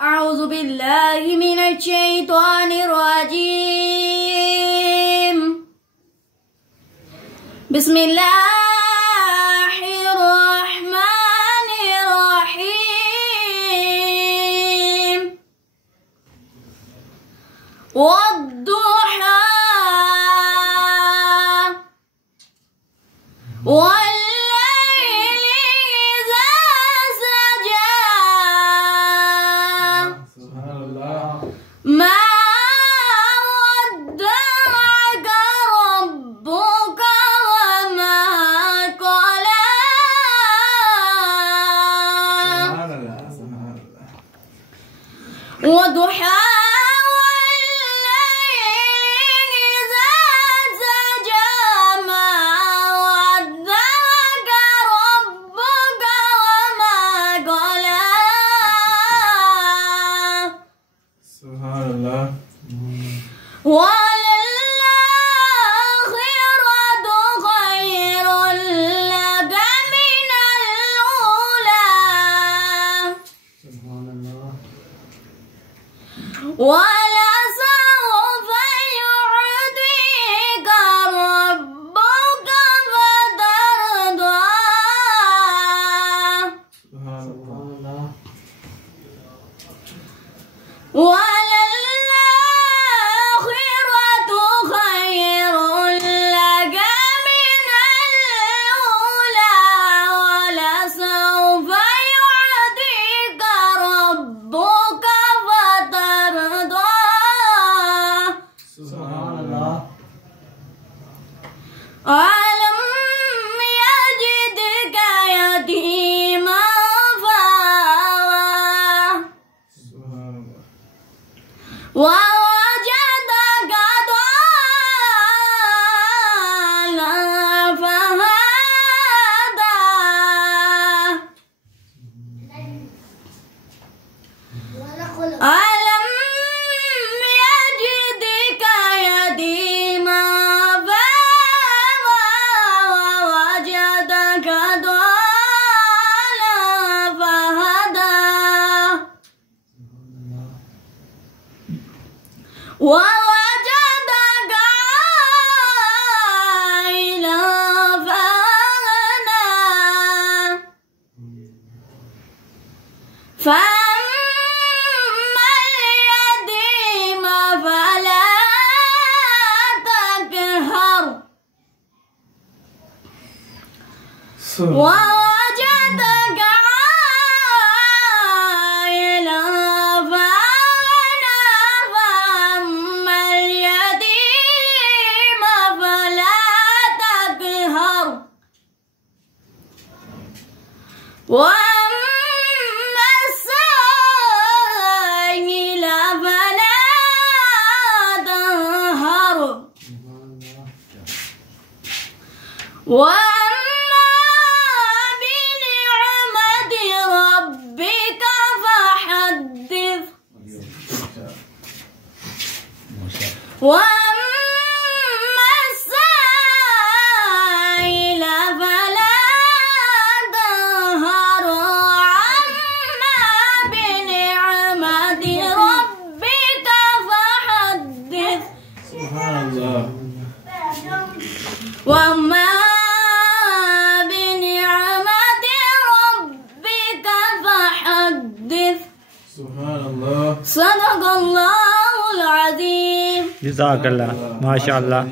أعوذ بالله من الشيطان الرجيم. بسم الله الرحمن الرحيم. والضحى والليل إذا سجى ما ودعك ربك وما قلى. وضحى وللآخرة خير لك من الأولى. ولسوف يعطيك ربك فترضى. ألم يجدك يتيما فآوى ووجدك ضالا فهدى. ألم يجدك يتيما ووجدك عائلا فأغنى. فأما اليتيم فلا تقهر ووجدك عائلا وأما السائل فلا تنهر. وأما بنعمة ربك فحدث. وأما السائل فلا وما بنعمة ربك فحدث. سبحان الله. صدق الله العظيم. جزاك الله ما شاء الله.